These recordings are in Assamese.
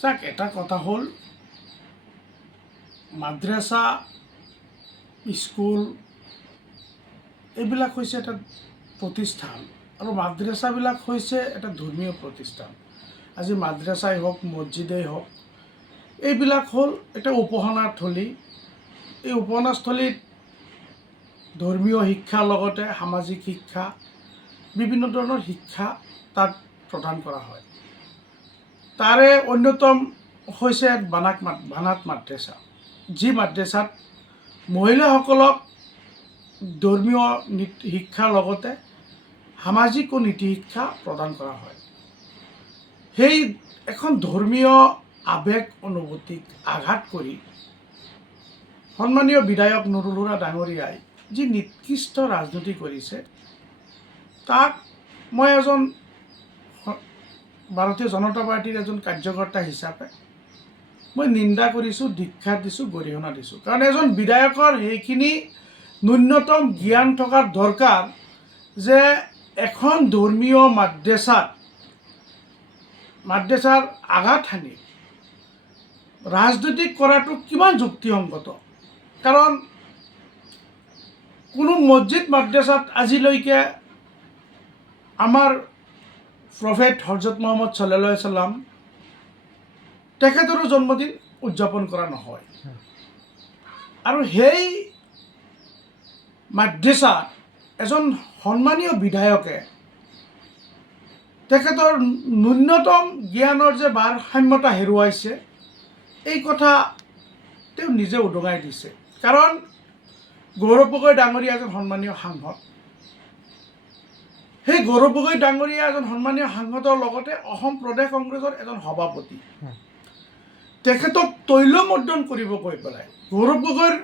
চাক এটা কথা হ'ল মাদ্ৰাছা স্কুল এইবিলাক হৈছে এটা প্ৰতিষ্ঠান আৰু মাদ্ৰাছাবিলাক হৈছে এটা ধৰ্মীয় প্ৰতিষ্ঠান। আজি মাদ্ৰাছাই হওক মছজিদেই হওক এইবিলাক হ'ল এটা উপাসনাথলী। এই উপাসনাস্থলীত ধৰ্মীয় শিক্ষাৰ লগতে সামাজিক শিক্ষা বিভিন্ন ধৰণৰ শিক্ষা তাত প্ৰদান কৰা হয়। তাৰে অন্যতম হৈছে বানাত মাদ্ৰাছা, যি মাদ্ৰাছাত মহিলাসকলক ধৰ্মীয় শিক্ষাৰ লগতে সামাজিক ও নীতি শিক্ষা প্ৰদান কৰা হয়। সেই এখন ধৰ্মীয় আৱেগ অনুভূতিক আঘাত কৰি সন্মানীয় বিধায়ক নুৰুল হুদা ডাঙৰীয়াই যি নিকৃষ্ট ৰাজনীতি কৰিছে তাক মই এজন ভাৰতীয় জনতা পাৰ্টিৰ এজন কাৰ্যকৰ্তা হিচাপে মই নিন্দা কৰিছোঁ, ধিক্ষাৰ দিছোঁ, গৰিহণা দিছোঁ। কাৰণ এজন বিধায়কৰ সেইখিনি ন্যূনতম জ্ঞান থকাৰ দৰকাৰ যে এখন ধৰ্মীয় মাদ্ৰাছাৰ আঘাত সানি ৰাজনীতি কৰাটো কিমান যুক্তিসংগত। কাৰণ কোনো মছজিদ মাদ্ৰাছাত আজিলৈকে আমাৰ প্ৰফেট হজৰত মুহাম্মদ ছাল্লাল্লাহু আলাইহি ছাল্লাম তেখেতৰো জন্মদিন উদযাপন কৰা নহয়। আৰু সেই মাদ্ৰাছাত এজন সন্মানীয় বিধায়কে তেখেতৰ ন্যূনতম জ্ঞানৰ যে ভাৰসাম্যতা হেৰুৱাইছে এই কথা তেওঁ নিজে উদঙাই দিছে। কাৰণ গৌৰৱ গগৈ ডাঙৰীয়া এজন সন্মানীয় সাংসদ, সেই গৌৰৱ গগৈ ডাঙৰীয়া এজন সন্মানীয় সাংসদৰ লগতে অসম প্ৰদেশ কংগ্ৰেছৰ এজন সভাপতি, তেখেতক তৈলমৰ্দন কৰিব গৈ পেলাই গৌৰৱ গগৈৰ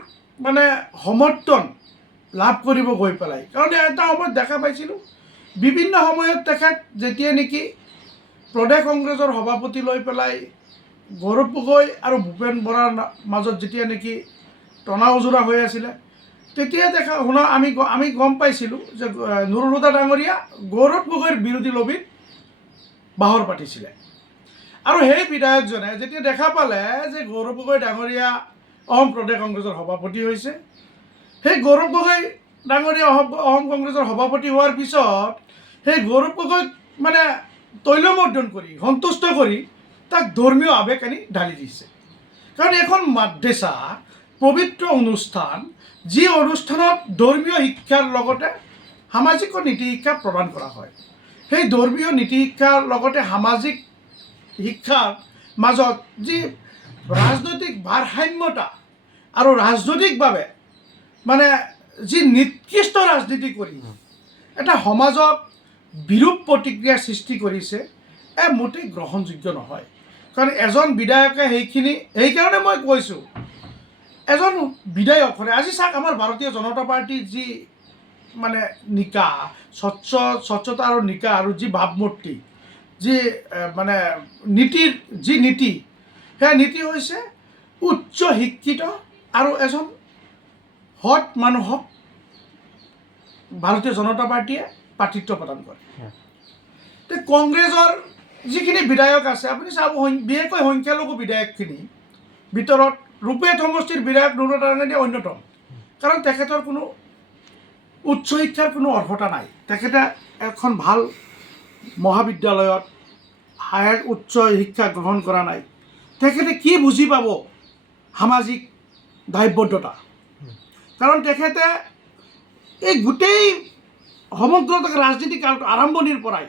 সমৰ্থন লাভ কৰিব গৈ পেলাই। কাৰণ এটা সময়ত দেখা পাইছিলোঁ বিভিন্ন সময়ত তেখেত যেতিয়া নেকি প্ৰদেশ কংগ্ৰেছৰ সভাপতি লৈ পেলাই গৌৰৱ গগৈ আৰু ভূপেন বৰাৰ মাজত যেতিয়া নেকি টনা উজোৰা হৈ আছিলে তেতিয়া আমি গম পাইছিলোঁ যে নুৰুল হুদা ডাঙৰীয়া গৌৰৱ গগৈৰ বিৰোধী লবিত বাহৰ পাতিছিলে। আৰু সেই বিধায়কজনে যেতিয়া দেখা পালে যে গৌৰৱ গগৈ ডাঙৰীয়া অসম প্ৰদেশ কংগ্ৰেছৰ সভাপতি হৈছে, সেই গৌৰৱ গগৈ ডাঙৰীয়া অসম কংগ্ৰেছৰ সভাপতি হোৱাৰ পিছত সেই গৌৰৱ গগৈক তৈলমৰ্দন কৰি সন্তুষ্ট কৰি তাক ধৰ্মীয় আৱেগ আনি ঢালি দিছে। কাৰণ এখন মাদ্ৰাছা পবিত্ৰ অনুষ্ঠান, যি অনুষ্ঠানত ধৰ্মীয় শিক্ষাৰ লগতে সামাজিক ও নীতি শিক্ষা প্ৰদান কৰা হয়। সেই ধৰ্মীয় নীতি শিক্ষাৰ লগতে সামাজিক শিক্ষাৰ মাজত যি ৰাজনৈতিক ভাৰসাম্যতা আৰু ৰাজনৈতিকভাৱে যি নিকৃষ্ট ৰাজনীতি কৰি এটা সমাজত বিৰূপ প্ৰতিক্ৰিয়াৰ সৃষ্টি কৰিছে মোটেই গ্ৰহণযোগ্য নহয়। কাৰণ এজন বিধায়কে সেইকাৰণে মই কৈছোঁ এজন বিধায়ক হ'লে আজি চাওক আমাৰ ভাৰতীয় জনতা পাৰ্টিৰ যি নিকা স্বচ্ছতা আৰু নিকা আৰু যি ভাৱমূৰ্তি, যি নীতিৰ যি নীতি, সেই নীতি হৈছে উচ্চ শিক্ষিত আৰু এজন সৎ মানুহক ভাৰতীয় জনতা পাৰ্টিয়ে প্ৰাৰ্থিত্ব প্ৰদান কৰে। কংগ্ৰেছৰ যিখিনি বিধায়ক আছে আপুনি চাব, বিশেষকৈ সংখ্যালঘু বিধায়কখিনিৰ ভিতৰত ৰূপেট সমষ্টিৰ বিধায়ক নুৰুল হুদা ডাঙৰীয়া অন্যতম। কাৰণ তেখেতৰ কোনো উচ্চ শিক্ষাৰ কোনো অৰ্হতা নাই। তেখেতে এখন ভাল মহাবিদ্যালয়ত উচ্চ শিক্ষা গ্ৰহণ কৰা নাই। তেখেতে কি বুজি পাব সামাজিক দায়বদ্ধতা। কাৰণ তেখেতে এই গোটেই সমগ্ৰ ৰাজনীতি কালটো আৰম্ভণিৰ পৰাই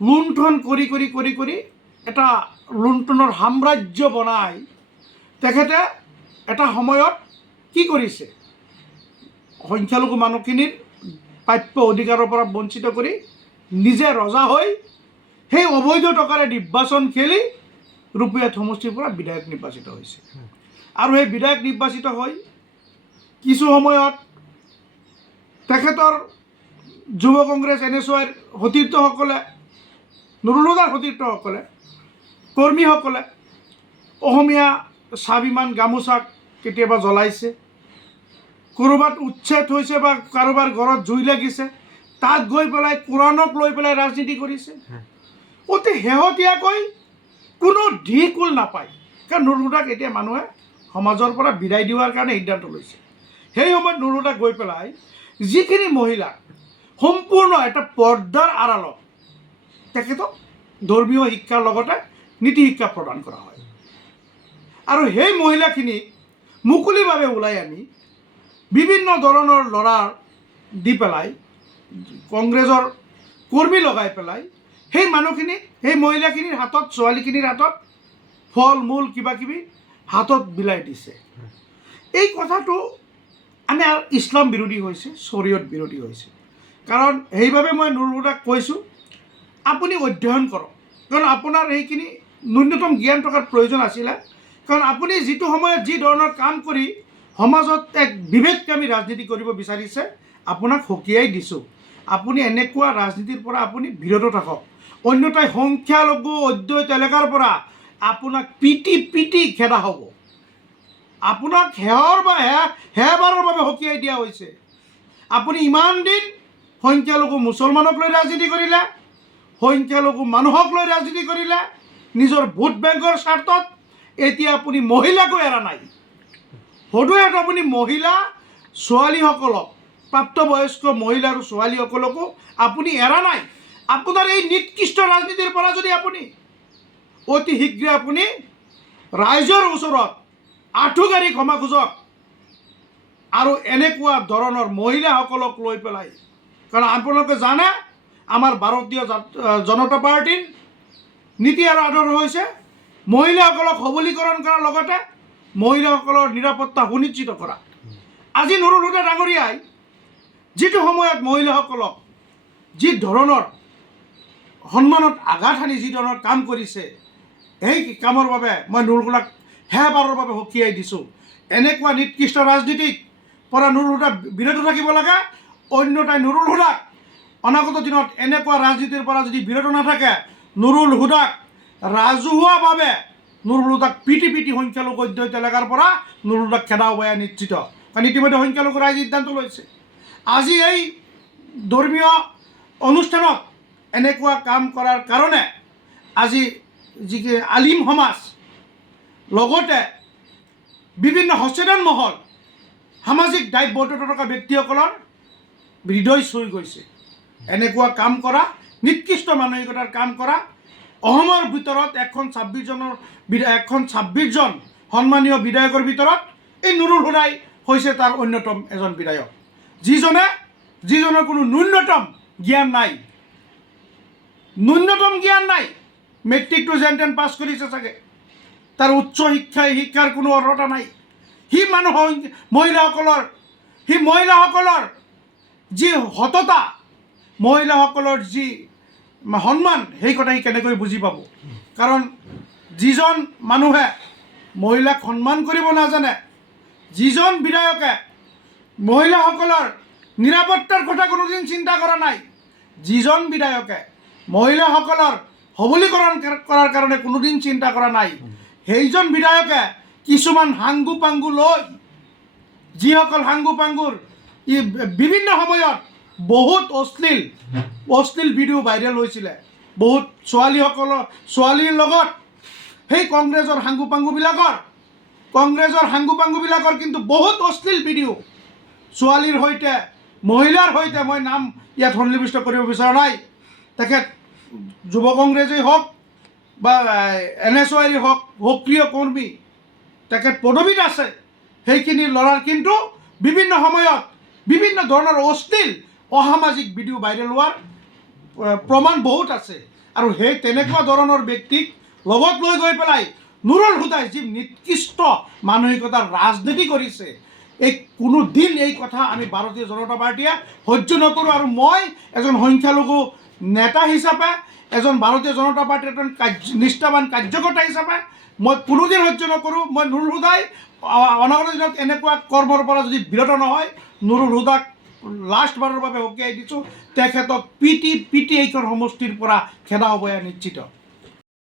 লুণ্ঠন কৰি কৰি কৰি কৰি এটা লুণ্ঠনৰ সাম্ৰাজ্য বনাই তেখেতে এটা সময়ত কি কৰিছে, সংখ্যালঘু মানুহখিনিৰ প্ৰাপ্য অধিকাৰৰ পৰা বঞ্চিত কৰি নিজে ৰজা হৈ সেই অবৈধ টকাৰে নিৰ্বাচন খেলি ৰূপেট সমষ্টিৰ পৰা বিধায়ক নিৰ্বাচিত হৈছে। আৰু সেই বিধায়ক নিৰ্বাচিত হৈ কিছু সময়ত তেখেতৰ যুৱ কংগ্ৰেছ NSYৰ সতীৰ্থসকলে, নুৰুল হুদাৰ সতীৰ্থসকলে, কৰ্মীসকলে অসমীয়া স্বাভিমান গামোচাক কেতিয়াবা জ্বলাইছে, ক'ৰবাত উচ্ছেদ হৈছে বা কাৰোবাৰ ঘৰত জুই লাগিছে তাত গৈ পেলাই কোৰাণক লৈ পেলাই ৰাজনীতি কৰিছে। অতি শেহতীয়াকৈ কোনো ঢিকুল নাপায়। কাৰণ নুৰুল হুদাক এতিয়া মানুহে সমাজৰ পৰা বিদায় দিয়াৰ কাৰণে সিদ্ধান্ত লৈছে। সেই সময়ত নুৰুল হুদা গৈ পেলাই যিখিনি মহিলা সম্পূৰ্ণ এটা পৰ্দাৰ আড়ালত তেখেতক ধৰ্মীয় শিক্ষাৰ লগতে নীতি শিক্ষা প্ৰদান কৰা হয়। আৰু সেই মহিলাখিনিক মুকলিভাৱে ওলাই আনি বিভিন্ন ধৰণৰ ল'ৰা দি পেলাই কংগ্ৰেছৰ কৰ্মী লগাই পেলাই সেই মানুহখিনিক সেই মহিলাখিনিৰ হাতত ছোৱালীখিনিৰ হাতত ফল মূল কিবাকিবি হাতত বিলাই দিছে। এই কথাটো আমাৰ ইছলাম বিৰোধী হৈছে, শৰীয়ত বিৰোধী হৈছে। কাৰণ সেইবাবে মই নুৰুল হুদাক কৈছোঁ আপুনি অধ্যয়ন কৰক, কাৰণ আপোনাৰ সেইখিনি ন্যূনতম জ্ঞান থকাৰ প্ৰয়োজন আছিলে। কাৰণ আপুনি যিটো সময়ত যি ধৰণৰ কাম কৰি সমাজত এক বিভেদকামী ৰাজনীতি কৰিব বিচাৰিছে, আপোনাক সকীয়াই দিছোঁ আপুনি এনেকুৱা ৰাজনীতিৰ পৰা আপুনি বিৰত থাকক। অন্যথাই সংখ্যালঘু অধ্যুষিত এলেকাৰ পৰা আপোনাক পিটি পিটি খেদা হ'ব। আপোনাক হেবাৰৰ বাবে সকীয়াই দিয়া হৈছে। আপুনি ইমান দিন সংখ্যালঘু মুছলমানক লৈ ৰাজনীতি কৰিলে, সংখ্যালঘু মানুহক লৈ ৰাজনীতি কৰিলে নিজৰ ভোট বেংকৰ স্বাৰ্থত। এতিয়া আপুনি মহিলাকো এৰা নাই। সদুৱে আপুনি মহিলা ছোৱালীসকলক, প্ৰাপ্তবয়স্ক মহিলা আৰু ছোৱালীসকলকো আপুনি এৰা নাই। আপোনাৰ এই নিকৃষ্ট ৰাজনীতিৰ পৰা যদি আপুনি অতি শীঘ্ৰে আপুনি ৰাইজৰ ওচৰত আঁঠুকাঢ়ি ক্ষমা খোজক। আৰু এনেকুৱা ধৰণৰ মহিলাসকলক লৈ পেলাই, কাৰণ আপোনালোকে জানে আমাৰ ভাৰতীয় জনতা পাৰ্টীৰ নীতি আৰু আদৰ্শ হৈছে মহিলাসকলক সবলীকৰণ কৰাৰ লগতে মহিলাসকলৰ নিৰাপত্তা সুনিশ্চিত কৰা। আজি নুৰুল হুদা ডাঙৰীয়াই যিটো সময়ত মহিলাসকলক যি ধৰণৰ সন্মানত আঘাত সানি যি ধৰণৰ কাম কৰিছে, সেই কামৰ বাবে মই নুৰুল হুদাক হেবাৰৰ বাবে সকীয়াই দিছোঁ। এনেকুৱা নিকৃষ্ট ৰাজনীতিক পৰা নুৰুল হুদা বিৰত থাকিব লাগে। অন্যথাই নুৰুল হুদাক অনাগত দিনত এনেকুৱা ৰাজনীতিৰ পৰা যদি বিৰত নাথাকে, নুৰুল হুদাক ৰাজহুৱাভাৱে নুৰুল হুদাক পিটি পিটি সংখ্যালঘু অধ্যুষিত এলেকাৰ পৰা নুৰুল হুদাক খেদা হ'ব নিশ্চিত। কাৰণ ইতিমধ্যে সংখ্যালঘু ৰাইজে সিদ্ধান্ত লৈছে। আজি এই ধৰ্মীয় অনুষ্ঠানত এনেকুৱা কাম কৰাৰ কাৰণে আজি যি আলিম সমাজ লগতে বিভিন্ন সচেতন মহল, সামাজিক দায়বদ্ধতা থকা ব্যক্তিসকলৰ হৃদয় চুই গৈছে। এনেকুৱা কাম কৰা, নিকৃষ্ট মানসিকতাৰ কাম কৰা অসমৰ ভিতৰত 126 জন সন্মানীয় বিধায়কৰ ভিতৰত এই নুৰুল হুদাই হৈছে তাৰ অন্যতম এজন বিধায়ক, যিজনৰ কোনো ন্যূনতম জ্ঞান নাই। মেট্ৰিকটো যেন তেন পাছ কৰিছে চাগে, তাৰ উচ্চ শিক্ষাৰ কোনো অৰ্হতা নাই। সি মহিলাসকলৰ যি সততা, মহিলাসকলৰ যি সন্মান, সেই কথা সি কেনেকৈ বুজি পাব? কাৰণ যিজন মানুহে মহিলাক সন্মান কৰিব নাজানে, যিজন বিধায়কে মহিলাসকলৰ নিৰাপত্তাৰ কথা কোনোদিন চিন্তা কৰা নাই, যিজন বিধায়কে মহিলাসকলৰ সবলীকৰণ কৰাৰ কাৰণে কোনোদিন চিন্তা কৰা নাই, সেইজন বিধায়কে কিছুমান হাংগু পাংগু লৈ, যিসকল হাংগু পাংগুৰ বিভিন্ন সময়ত বহুত অশ্লীল ভিডিঅ' ভাইৰেল হৈছিলে, বহুত ছোৱালীৰ লগত সেই কংগ্ৰেছৰ হাংগু পাংগুবিলাকৰ কিন্তু বহুত অশ্লীল ভিডিঅ' ছোৱালীৰ সৈতে, মহিলাৰ সৈতে, মই নাম ইয়াত সন্নিৱিষ্ট কৰিব বিচৰা নাই। তেখেত যুৱ কংগ্ৰেছেই হওক বা NSYৰ হওক সক্ৰিয় কৰ্মী, তেখেত পদবীত আছে। সেইখিনি ল'ৰাৰ কিন্তু বিভিন্ন সময়ত বিভিন্ন ধৰণৰ অশ্লীল অসামাজিক ভিডিঅ' ভাইৰেল হোৱাৰ প্ৰমাণ বহুত আছে। আৰু সেই তেনেকুৱা ধৰণৰ ব্যক্তিক লগত লৈ গৈ পেলাই নুৰুল হুদাই যি নিকৃষ্ট মানসিকতাৰ ৰাজনীতি কৰিছে, কোনো দিন এই কথা আমি ভাৰতীয় জনতা পাৰ্টীয়ে সহ্য নকৰোঁ। আৰু মই এজন সংখ্যালঘু নেতা হিচাপে, এজন ভাৰতীয় জনতা পাৰ্টীৰ এজন নিষ্ঠাবান কাৰ্যকৰ্তা হিচাপে মই কোনোদিন সহ্য নকৰোঁ। মই নুৰুল হুদাই অনাগত দিনত এনেকুৱা কৰ্মৰ পৰা যদি বিৰত নহয়, নুৰুল হুদাক লাষ্টবাৰৰ বাবে সকীয়াই দিছোঁ। তেখেতক পিটি পিটি এইখন সমষ্টিৰ পৰা খেদা হ'ব নিশ্চিত।